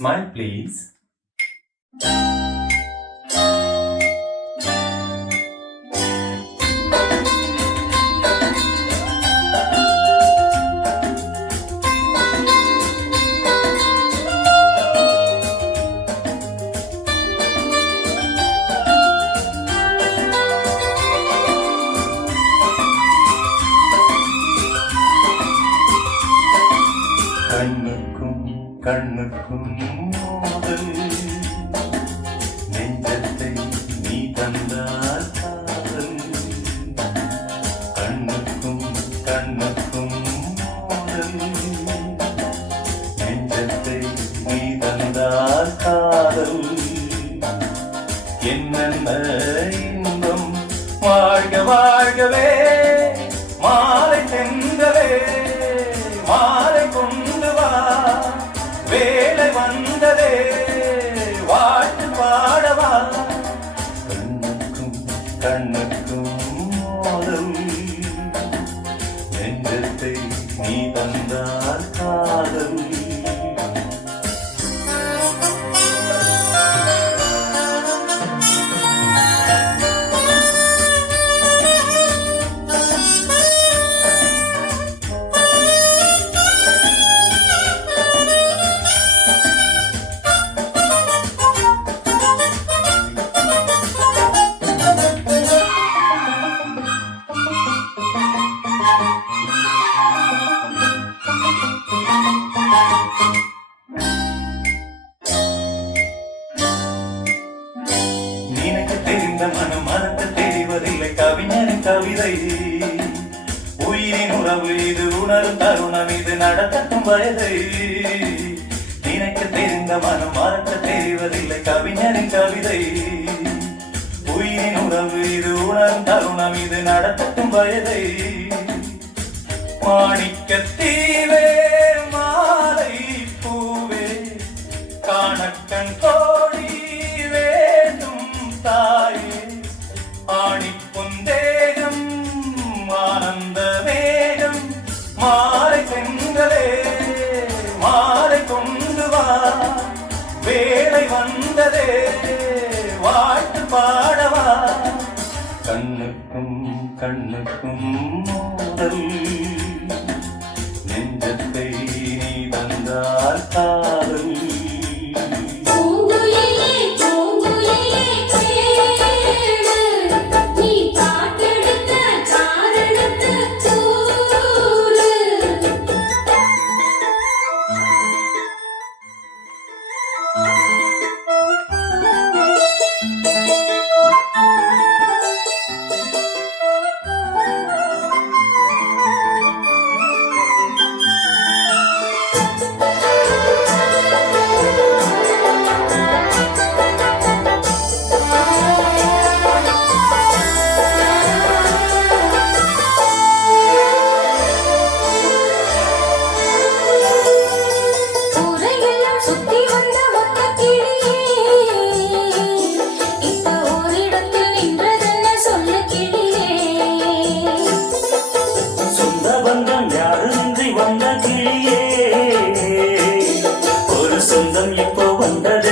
Smile, please. கண்ணுக்கும் கண்ணுக்கும் மோதல் நெஞ்சத்தை நீ தந்தால் காதல் கண்ணுக்கும் கண்ணுக்கும் மோதல் நெஞ்சத்தை நீ தந்தால் காதல் என்னென்ன இன்பம் வாழ்க வாழ்கவே மாலை தென்றலே மாலை கொண்டு வா வேலை வந்ததே வாழ்த்து பாடவா கண்ணுக்கும் கண்ணுக்கும் மோதல் நெஞ்சத்தை நீ தந்தால் காதல் மனம் மனத்து தெரிவதில்லை கவிஞரின் கவிதை உயிரின் உறவு இது உணரும் தருணம் இது நடத்தட்டும் வயதை நினைக்க தெரிந்த மனம் மறக்க தெரிவதில்லை கவிஞரின் கவிதை உயிரின் உறவு இது உணரும் தருணம் இது நடத்தட்டும் வயதை மாணிக்க தீவே மாலை பூவே காணக்கண் கோடி வேண்டும் தாயே ஆணிப்புந்தேகம் ஆனந்த வேகம் மாலை சென்றதே மாலை கொண்டு வா வேலை வந்ததே வாழ்த்து பாடவா கண்ணுக்கும் கண்ணுக்கும் மோதல் நெஞ்சத்தை நீ தந்தால் காதல் ஒரு சொந்தம் இப்போ வந்தது